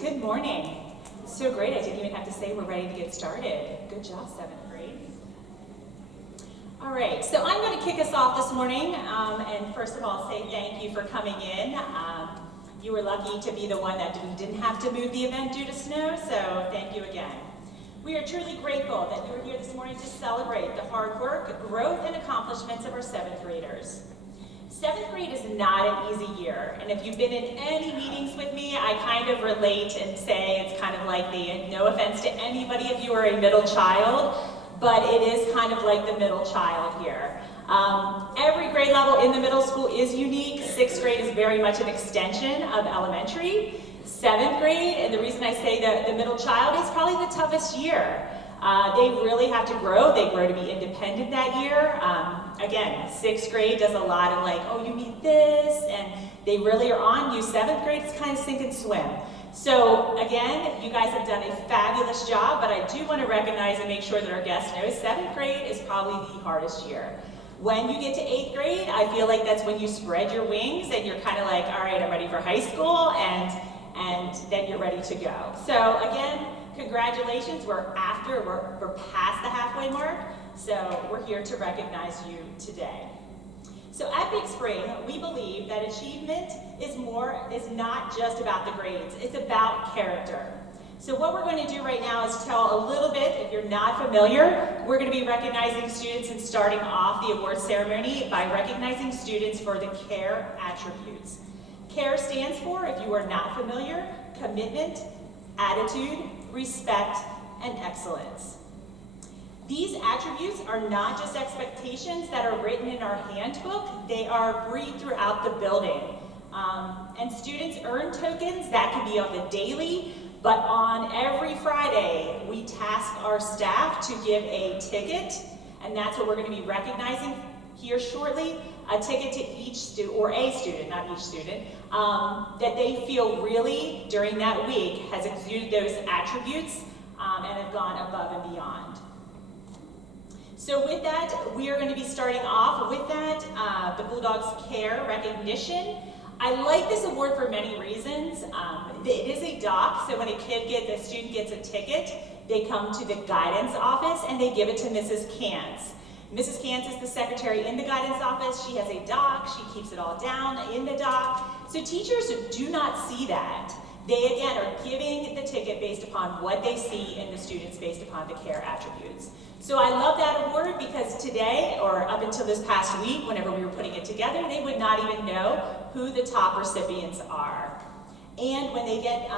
Good morning. So great, I didn't even have to say we're ready to get started. Good job, 7th grade. All right, so I'm going to kick us off this morning, and first of all, say thank you for coming in. You were lucky to be the one that we didn't have to move the event due to snow, so thank you again. We are truly grateful that you are here this morning to celebrate the hard work, growth, and accomplishments of our 7th graders. 7th grade is not an easy year, and if you've been in any meetings with me, I kind of relate and say it's kind of like no offense to anybody if you are a middle child, but it is kind of like the middle child here. Every grade level in the middle school is unique. 6th grade is very much an extension of elementary. 7th grade, and the reason I say the middle child is probably the toughest year. They really have to grow. They grow to be independent that year. Again, 6th grade does a lot of like, oh, you need this, and they really are on you. 7th grade is kind of sink and swim. So again, you guys have done a fabulous job, but I do want to recognize and make sure that our guest knows 7th grade is probably the hardest year. When you get to 8th grade, I feel like that's when you spread your wings and you're kind of like, all right, I'm ready for high school, and then you're ready to go. So again, congratulations, we're past the halfway mark, so we're here to recognize you today. So at Big Spring, we believe that achievement is not just about the grades, it's about character. So what we're going to do right now is tell a little bit, if you're not familiar, we're going to be recognizing students and starting off the award ceremony by recognizing students for the CARE attributes. CARE stands for, if you are not familiar, commitment, attitude, respect, and excellence. These attributes are not just expectations that are written in our handbook, they are breathed throughout the building. And students earn tokens that can be on the daily, but on every Friday, we task our staff to give a ticket, and that's what we're going to be recognizing here shortly, a ticket to each student, or a student, not each student, that they feel really, during that week, has exuded those attributes and have gone above and beyond. So with that, we are going to be starting off with that, the Bulldogs CARE recognition. I like this award for many reasons. It is a doc, so when a student gets a ticket, they come to the guidance office and they give it to Mrs. Kantz. Mrs. Kantz is the secretary in the guidance office. She has a doc, she keeps it all down in the doc. So teachers do not see that. They, again, are giving the ticket based upon what they see in the students based upon the CARE attributes. So I love that award because today, or up until this past week, whenever we were putting it together, they would not even know who the top recipients are. And when they get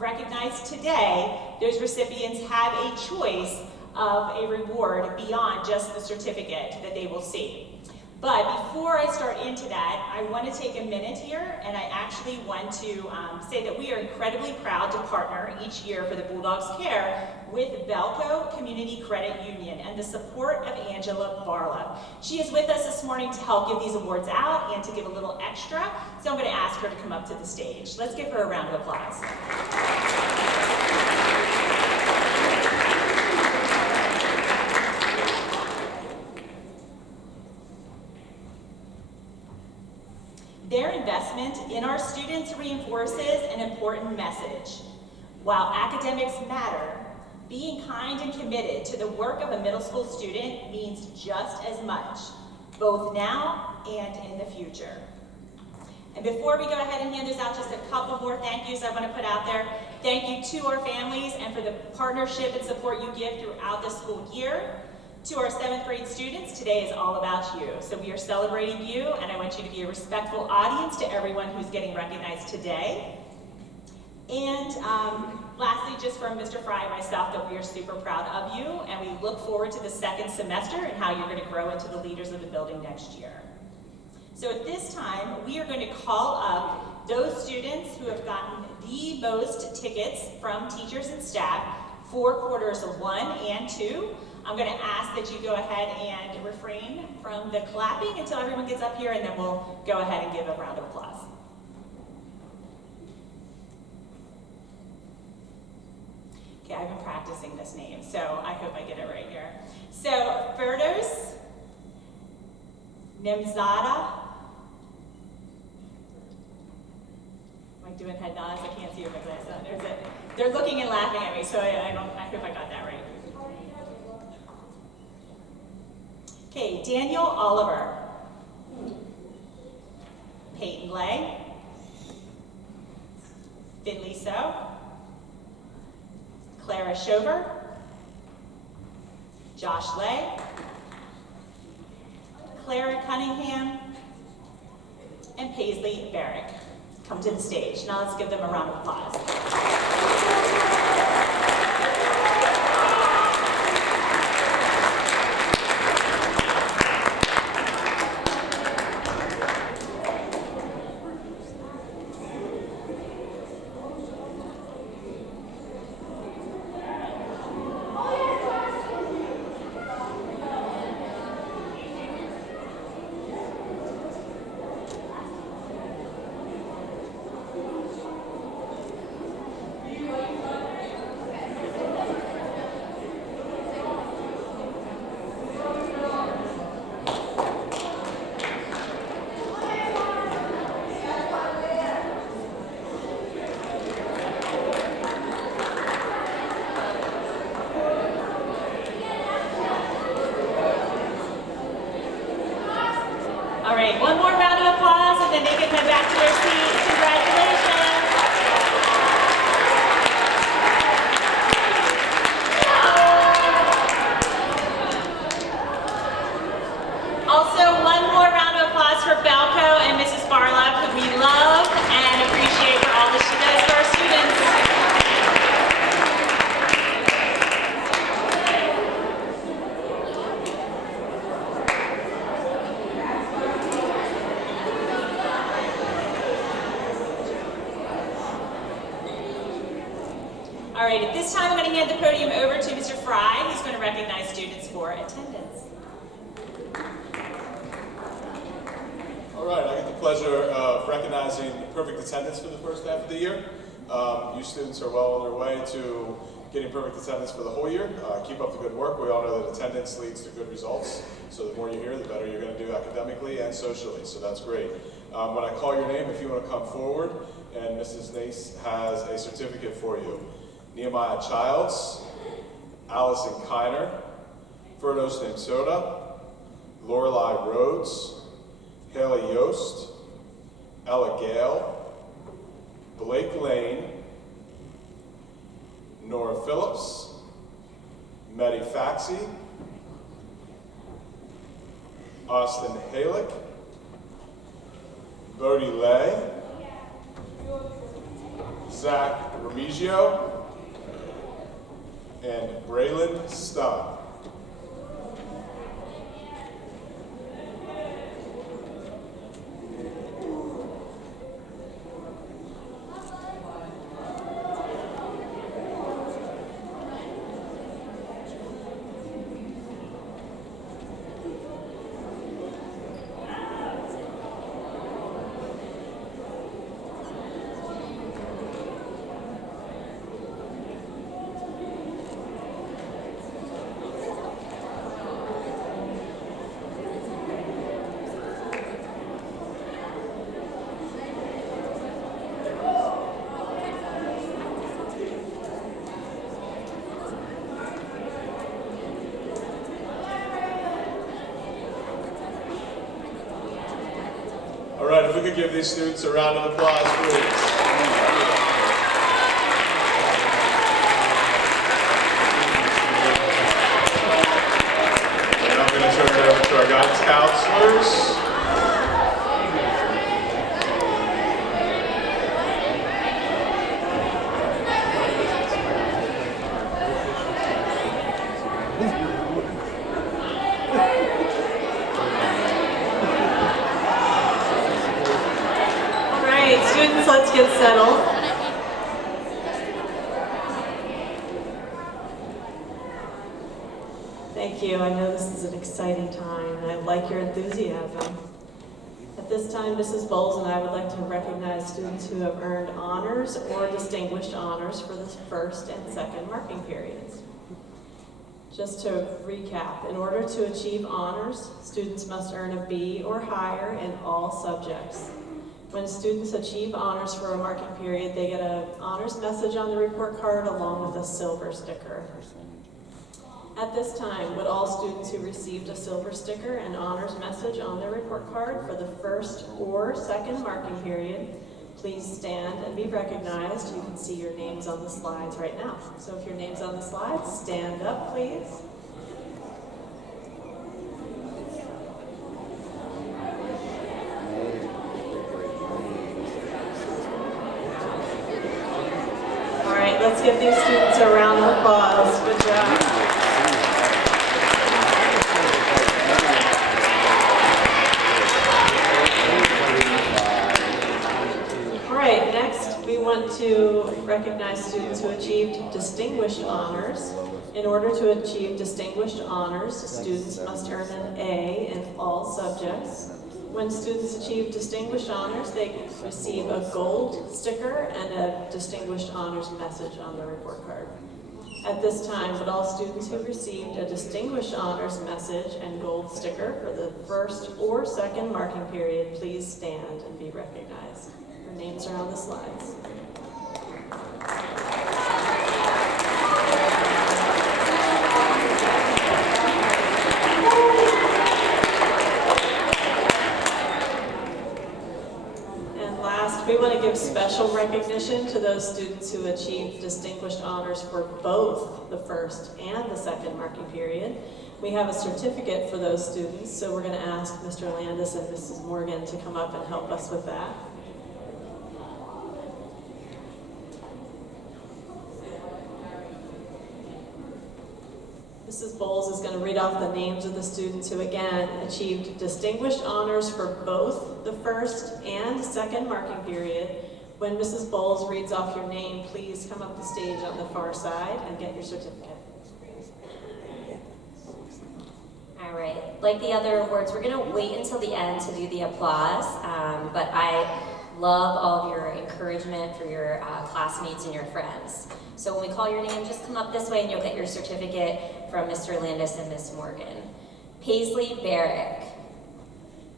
recognized today, those recipients have a choice of a reward beyond just the certificate that they will see. But before I start into that, I want to take a minute here, and I actually want to say that we are incredibly proud to partner each year for the Bulldogs CARE with Belco Community Credit Union and the support of Angela Barlow. She is with us this morning to help give these awards out and to give a little extra, so I'm going to ask her to come up to the stage. Let's give her a round of applause. Their investment in our students reinforces an important message. While academics matter, being kind and committed to the work of a middle school student means just as much, both now and in the future. And before we go ahead and hand those out, just a couple more thank yous I want to put out there. Thank you to our families and for the partnership and support you give throughout the school year. To our 7th grade students, today is all about you. So we are celebrating you, and I want you to be a respectful audience to everyone who's getting recognized today. And lastly, just from Mr. Fry and myself, that we are super proud of you, and we look forward to the second semester and how you're going to grow into the leaders of the building next year. So at this time, we are going to call up those students who have gotten the most tickets from teachers and staff for quarters 1 and 2. I'm going to ask that you go ahead and refrain from the clapping until everyone gets up here, and then we'll go ahead and give a round of applause. Okay, I've been practicing this name, so I hope I get it right here. So, Ferdos Nemzada. Am I doing head nods? I can't see your glasses on. There's it. They're looking and laughing at me, so I hope I got that right. Okay, Daniel Oliver. Peyton Lay. Finley So. Clara Shover. Josh Lay. Clara Cunningham. And Paisley Barrick. Come to the stage. Now let's give them a round of applause. All right, one more round of applause and then they can head back to their seats. Congratulations. Also, one more round of applause for Balco and Mrs. Barlove, who we love and appreciate for all that she does for our students. All right, at this time I'm going to hand the podium over to Mr. Fry, who's going to recognize students for attendance. All right, I get the pleasure of recognizing perfect attendance for the first half of the year. You students are well on their way to getting perfect attendance for the whole year. Keep up the good work. We all know that attendance leads to good results. So the more you're here, the better you're going to do academically and socially. So that's great. When I call your name, if you want to come forward, and Mrs. Nace has a certificate for you. Nehemiah Childs, Allison Kiner, Ferdos Namsoda, Lorelei Rhodes, Haley Yost, Ella Gale, Blake Lane, Nora Phillips, Medi Faxey, Austin Halick, Bodie Lay, Zach Remigio, and Braylon Stunn. All right, if we could give these students a round of applause, please. And I'm going to turn it over to our guidance counselors. Students, let's get settled. Thank you. I know this is an exciting time, and I like your enthusiasm. At this time, Mrs. Bowles and I would like to recognize students who have earned honors or distinguished honors for the first and second marking periods. Just to recap, in order to achieve honors, students must earn a B or higher in all subjects. When students achieve honors for a marking period, they get an honors message on the report card along with a silver sticker. At this time, would all students who received a silver sticker and honors message on their report card for the first or second marking period please stand and be recognized? You can see your names on the slides right now. So if your name's on the slides, stand up, please. All right, let's give these students a round of applause. Good job. We want to recognize students who achieved distinguished honors. In order to achieve distinguished honors, students must earn an A in all subjects. When students achieve distinguished honors, they receive a gold sticker and a distinguished honors message on their report card. At this time, would all students who received a distinguished honors message and gold sticker for the first or second marking period please stand and be recognized? Their names are on the slides. And last, we want to give special recognition to those students who achieved distinguished honors for both the first and the second marking period. We have a certificate for those students, so we're going to ask Mr. Landis and Mrs. Morgan to come up and help us with that. Mrs. Bowles is going to read off the names of the students who, again, achieved distinguished honors for both the first and second marking period. When Mrs. Bowles reads off your name, please come up the stage on the far side and get your certificate. All right, like the other awards, we're going to wait until the end to do the applause, but I love all of your encouragement for your classmates and your friends. So when we call your name, just come up this way and you'll get your certificate from Mr. Landis and Miss Morgan. Paisley Barrick,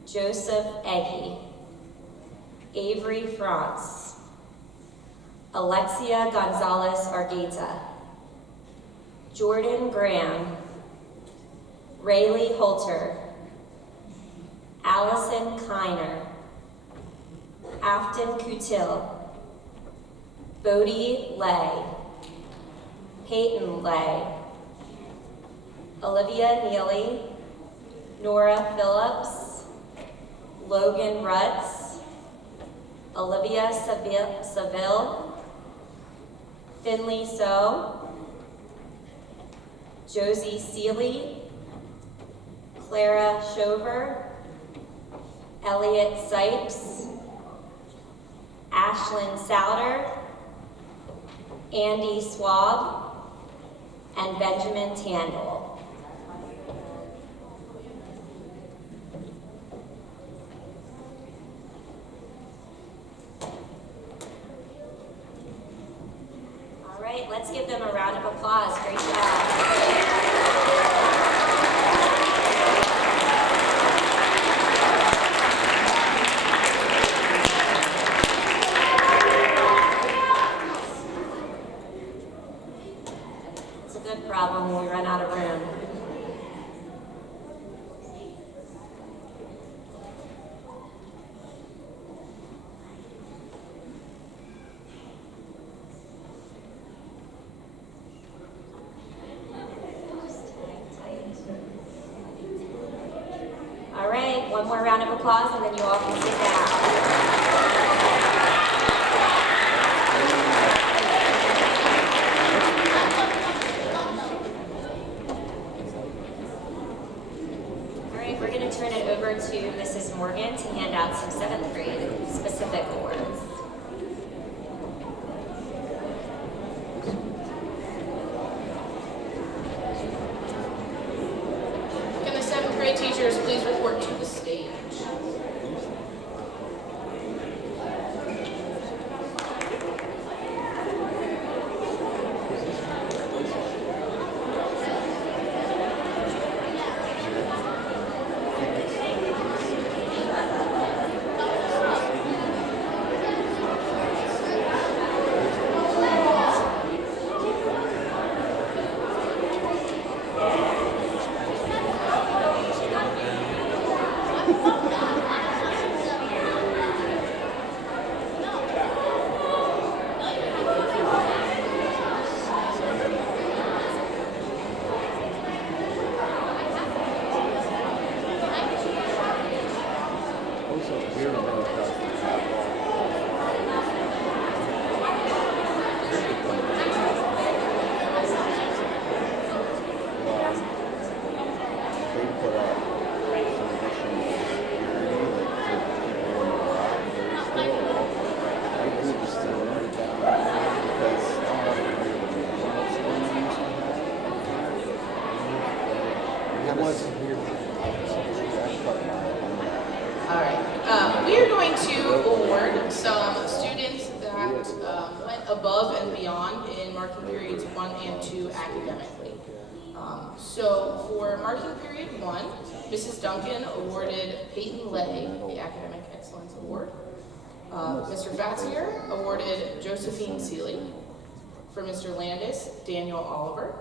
Joseph Eggy, Avery France, Alexia Gonzalez Argueta, Jordan Graham, Rayleigh Holter, Allison Kiner, Afton Coutil, Bodie Lay, Peyton Lay, Olivia Neely, Nora Phillips, Logan Rutz, Olivia Seville, Finley So, Josie Seeley, Clara Shover, Elliot Sipes, Ashlyn Souter, Andy Swab, and Benjamin Tandle. All right, let's give them a round of applause. Great job. Problem when we run out of room. All right, one more round of applause and then you all can sit down. To Mrs. Morgan to hand out some 7th grade specific awards. Can the 7th grade teachers please report to the stage? put up some additional security, like for people in the garage, but still, I agree with Steve, because I don't know if you hear the maintenance thing we used to have. It wasn't here. All right. We are going to award some students that went above and beyond in marking periods 1 and 2 academically. So for marking period 1, Mrs. Duncan awarded Peyton Lay the Academic Excellence Award. Mr. Fatzinger awarded Josephine Seeley. For Mr. Landis, Daniel Oliver.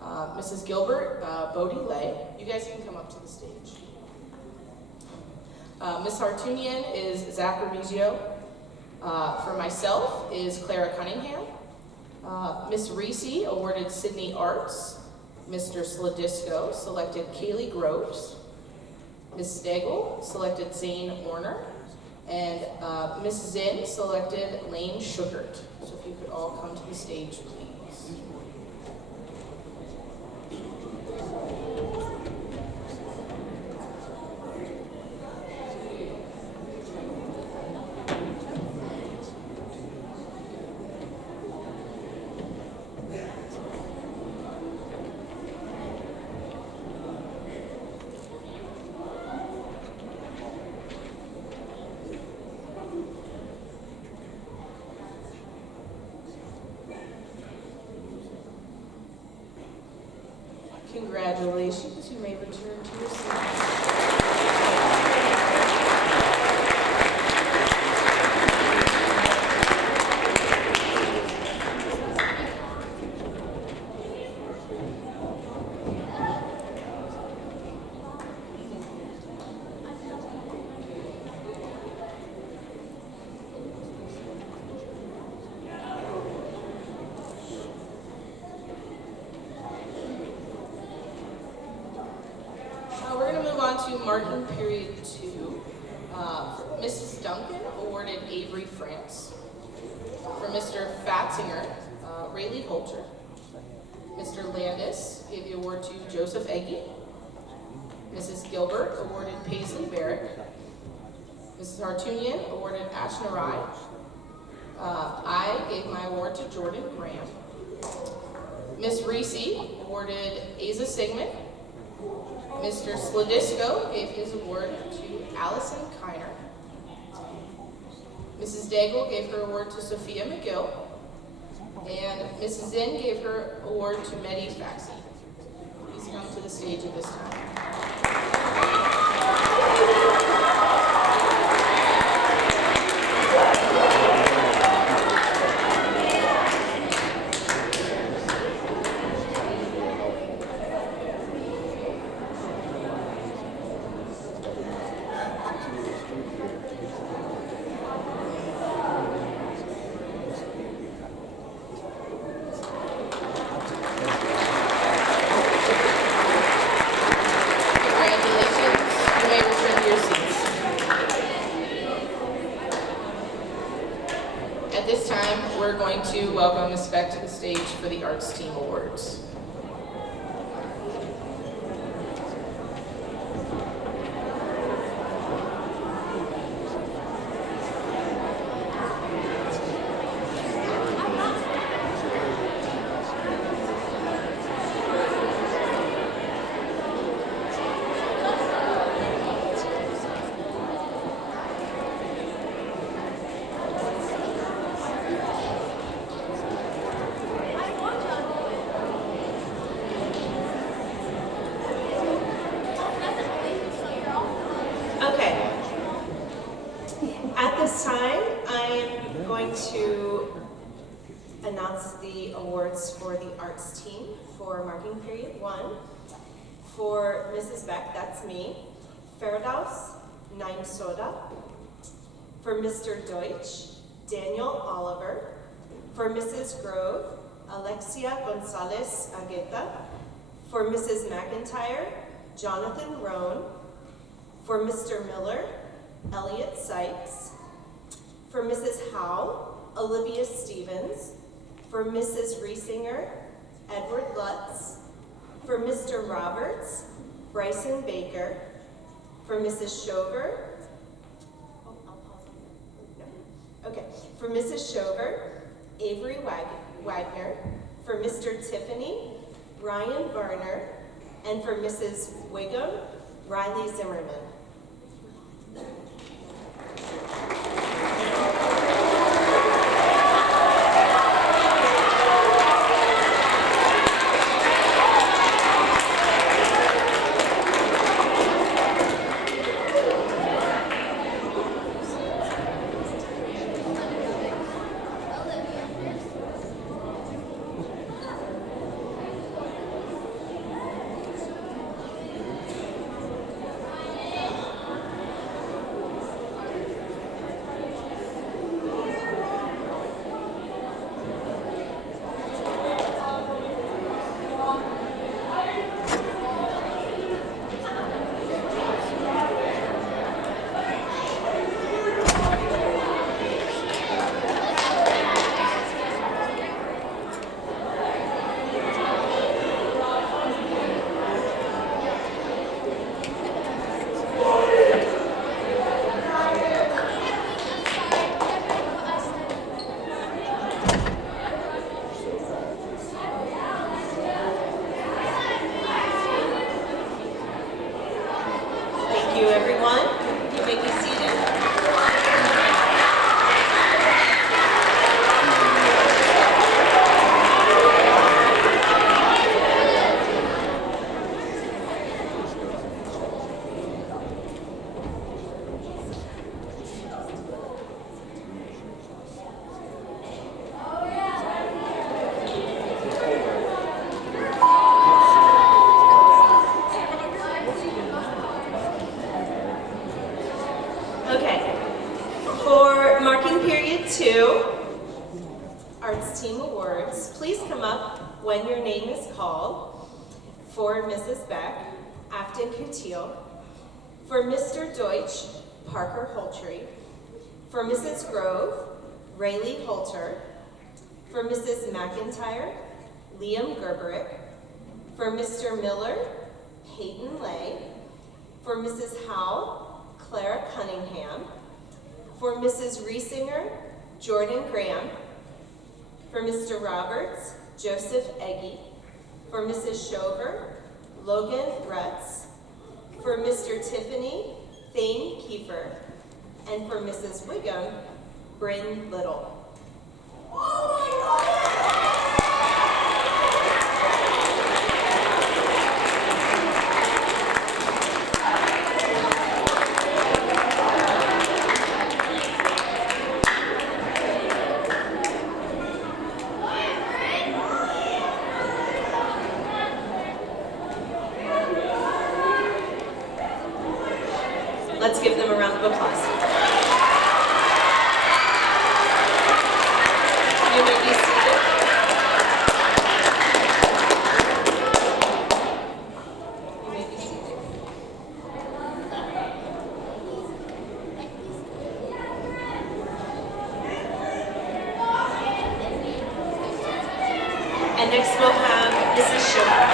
Mrs. Gilbert, Bodie Lay. You guys can come up to the stage. Ms. Hartunian is Zach Remigio. For myself is Clara Cunningham. Ms. Reese awarded Sydney Arts. Mr. Sladisco selected Kaylee Groves. Ms. Stagel selected Zane Warner. And Ms. Zinn selected Lane Sugart. So if you could all come to the stage, please. Congratulations, you may return to your seat. We're going to move on to marking period 2. Mrs. Duncan awarded Avery France. For Mr. Fatzinger, Rayleigh Holter. Mr. Landis gave the award to Joseph Eggy. Mrs. Gilbert awarded Paisley Barrett. Mrs. Hartunian awarded Ashna Rai. I gave my award to Jordan Graham. Miss Reese awarded Asa Sigmund. Mr. Sladisco gave his award to Allison Kiner. Mrs. Daigle gave her award to Sophia McGill. And Mrs. Zinn gave her award to Meddy Faxi. Please come to the stage at this time. We're going to welcome Ms. Beck to the stage for the Arts Team Awards. Announce the awards for the arts team for marking period 1. For Mrs. Beck, that's me, Ferdaus Naim Soda. For Mr. Deutsch, Daniel Oliver. For Mrs. Grove, Alexia Gonzalez Agueta. For Mrs. McIntyre, Jonathan Roan. For Mr. Miller, Elliot Sykes. For Mrs. Howe, Olivia Stevens. For Mrs. Riesinger, Edward Lutz. For Mr. Roberts, Bryson Baker. For Mrs. Shover, oh, I'll pause on that. No. Okay. For Mrs. Shover, Avery Wagner. For Mr. Tiffany, Ryan Varner. And for Mrs. Wiggum, Riley Zimmerman. Thank you, everyone. You may be seated. Okay. For marking period 2, Arts Team Awards, please come up when your name is called. For Mrs. Beck, Afton Coutil. For Mr. Deutsch, Parker Holtree. For Mrs. Grove, Rayleigh Holter. For Mrs. McIntyre, Liam Gerberick. For Mr. Miller, Peyton Lay. For Mrs. Howell, Clara Cunningham. For Mrs. Riesinger, Jordan Graham. For Mr. Roberts, Joseph Eggy. For Mrs. Shover, Logan Retz. For Mr. Tiffany, Thane Kiefer. And for Mrs. Wiggum, Bryn Little. Let's give them a round of applause. You may be seated. You may be seated. And next we'll have Mrs. Shover.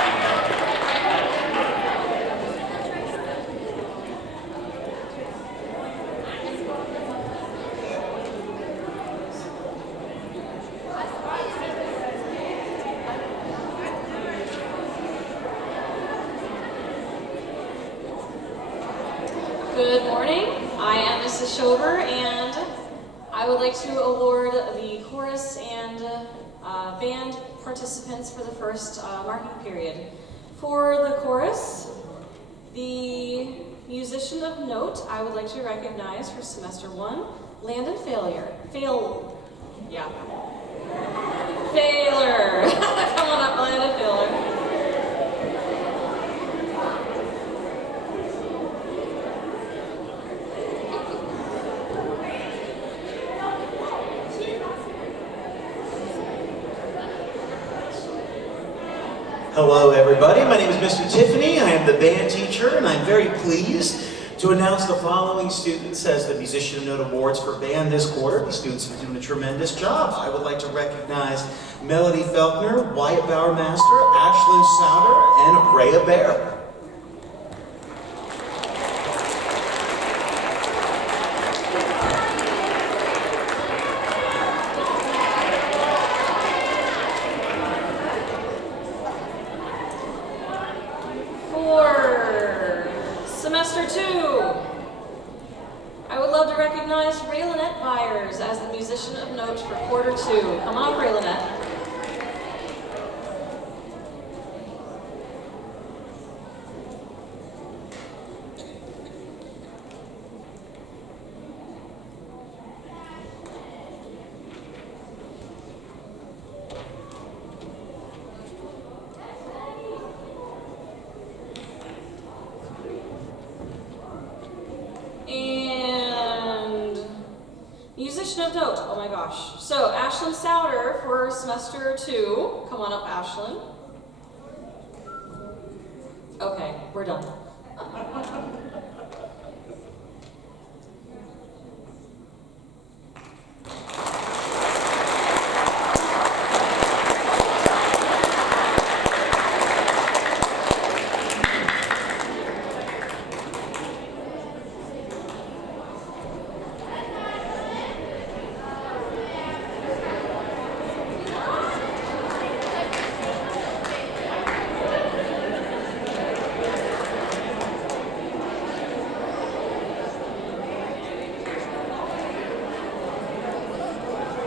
Good morning. I am Mrs. Shover, and I would like to award the chorus and band participants for the first marking period. For the chorus, the musician of note I would like to recognize for semester 1, Landon Failure. Failure. Come on up, Landon Failure. Hello everybody, my name is Mr. Tiffany. I am the band teacher and I'm very pleased to announce the following students as the Musician of Note Awards for band this quarter. These students have been doing a tremendous job. I would like to recognize Melody Felkner, Wyatt Bowermaster, Ashlyn Souter, and Rhea Bear. semester 2. I would love to recognize Ray Lynette Byers as the musician of note for quarter 2. Come on up, Ray Lynette. And musician of note, oh my gosh. So Ashlyn Souter for semester 2. Come on up, Ashlyn. Okay, we're done.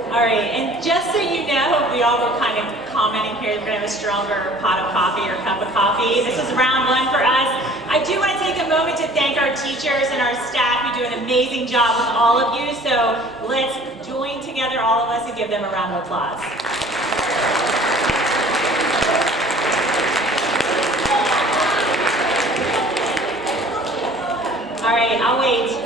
All right, and just so you know, we all were kind of commenting here, we're gonna have a stronger pot of coffee or cup of coffee. This is round 1 for us. I do want to take a moment to thank our teachers and our staff who do an amazing job with all of you. So let's join together, all of us, and give them a round of applause. All right, I'll wait.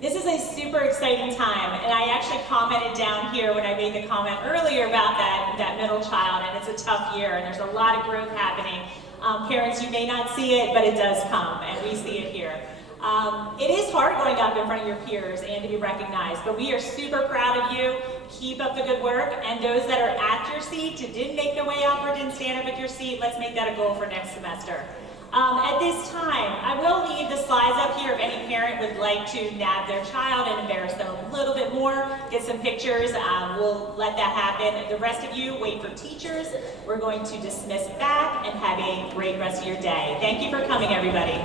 This is a super exciting time, and I actually commented down here when I made the comment earlier about that middle child, and it's a tough year, and there's a lot of growth happening. Parents, you may not see it, but it does come, and we see it here. It is hard going up in front of your peers and to be recognized, but we are super proud of you. Keep up the good work, and those that are at your seat, who didn't make their way up or didn't stand up at your seat, let's make that a goal for next semester. At this time, I will leave the slides up here if any parent would like to nab their child and embarrass them a little bit more, get some pictures, we'll let that happen. The rest of you, wait for teachers. We're going to dismiss back and have a great rest of your day. Thank you for coming, everybody.